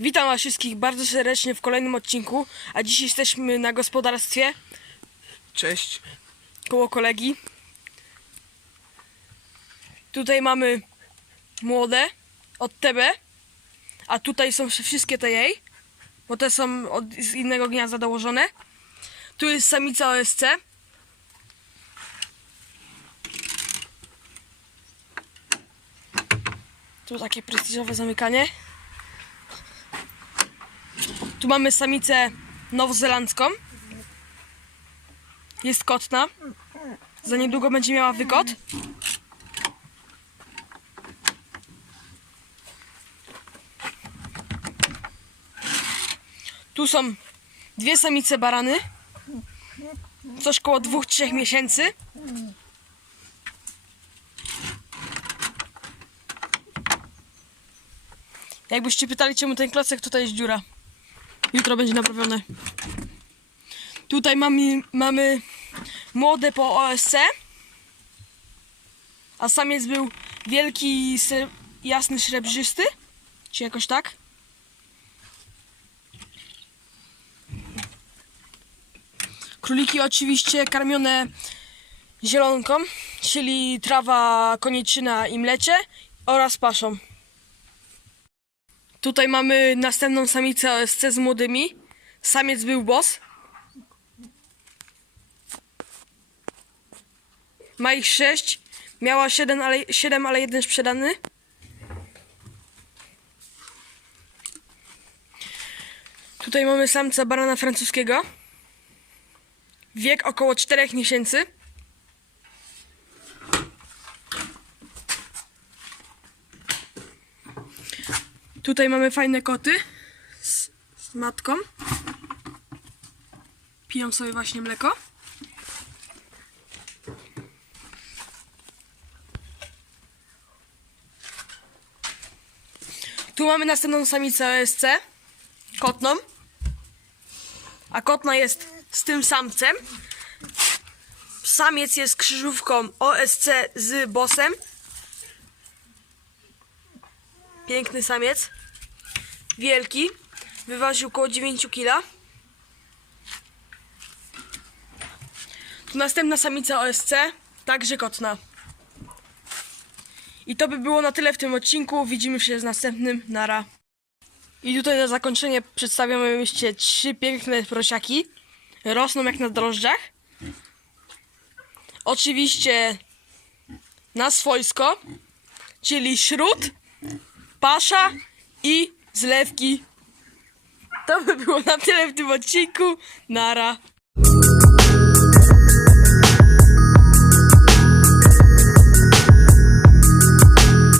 Witam was wszystkich bardzo serdecznie w kolejnym odcinku, a dziś jesteśmy na gospodarstwie Cześć. koło kolegi. Tutaj mamy młode od TB, a tutaj są wszystkie te jej, bo te są od, z innego gniazda dołożone. Tu jest samica OSC. Tu takie prestiżowe zamykanie. Tu mamy samicę nowozelandzką. Jest kotna. Za niedługo będzie miała wykot. Tu są dwie samice barany. Coś koło dwóch, trzech miesięcy. Jakbyście pytali, czemu ten klocek, tutaj jest dziura. Jutro będzie naprawione. Tutaj mamy, mamy młode po OSC. A samiec był wielki, jasny, srebrzysty. Czy jakoś tak? Króliki oczywiście karmione zielonką, czyli trawa, koniczyna i mlecie oraz paszą. Tutaj mamy następną samicę OSC z młodymi. Samiec był boss. Ma ich 6. Miała 7, ale, 7, ale jeden sprzedany. Tutaj mamy samca barana francuskiego. Wiek około 4 miesięcy. Tutaj mamy fajne koty z, z matką. Piją sobie właśnie mleko. Tu mamy następną samicę OSC, kotną. A kotna jest z tym samcem. Samiec jest krzyżówką OSC z bosem. Piękny samiec. Wielki. Wyważył około 9 kg. Tu następna samica OSC, także kotna. I to by było na tyle w tym odcinku. Widzimy się z następnym. Nara. I tutaj na zakończenie przedstawiamy jeszcze trzy piękne prosiaki. Rosną jak na drożdżach. Oczywiście na swojsko, czyli śród, pasza i zlewki. To by było na tyle w tym odcinku. Nara.